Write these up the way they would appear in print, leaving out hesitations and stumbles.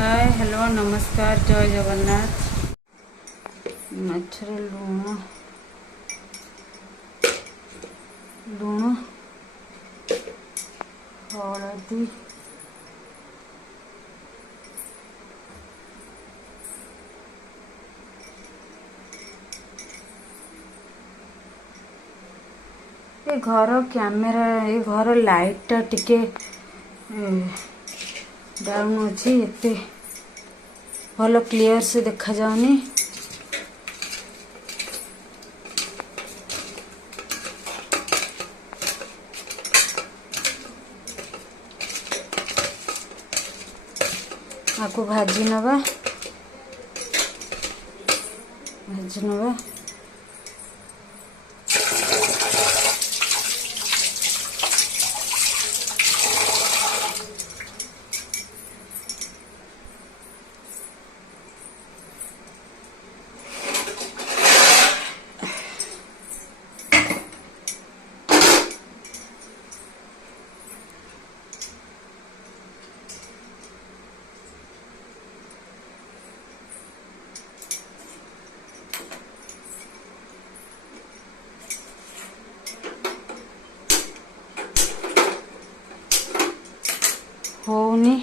Hi hello नमस्कार जय जगन्नाथ। माछरे लुण लुण हलदी ये घर कैमेरा ये घर लाइटा टिके डाउन अच्छी एते भल क्लियर से देखा जाउनी। आपको भाजी नवा होनी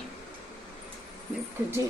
देखुची।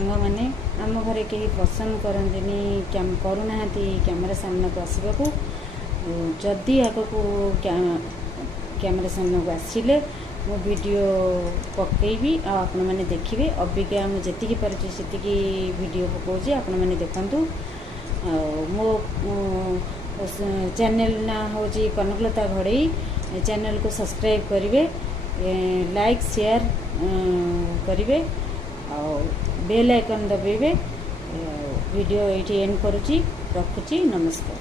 ସାଙ୍ଗମାନେ ଆମ ଘରେ କେହି ପସନ୍ଦ କରନ୍ତିନି କରୁନାହାନ୍ତି କ୍ୟାମେରା ସାମ୍ନାକୁ ଆସିବାକୁ। ଯଦି ଆଗକୁ କ୍ୟାମେରା ସାମ୍ନାକୁ ଆସିଲେ ମୁଁ ଭିଡ଼ିଓ ପକେଇବି ଆଉ ଆପଣମାନେ ଦେଖିବେ। ଅବିକା ମୁଁ ଯେତିକି ପାରୁଛି ସେତିକି ଭିଡ଼ିଓ ପକାଉଛି, ଆପଣମାନେ ଦେଖନ୍ତୁ। ଆଉ ମୋ ଚ୍ୟାନେଲ୍ ନାଁ ହେଉଛି କନକଲତା ଘଡ଼େଇ। ଚ୍ୟାନେଲ୍କୁ ସବସ୍କ୍ରାଇବ୍ କରିବେ, ଲାଇକ୍ ସେୟାର କରିବେ ଆଉ ବେଲ୍ ଆଇକନ୍ ଦବାଇବେ। ଭିଡ଼ିଓ ଏଇଠି ଏଣ୍ଡ କରୁଛି, ରଖୁଛି, ନମସ୍କାର।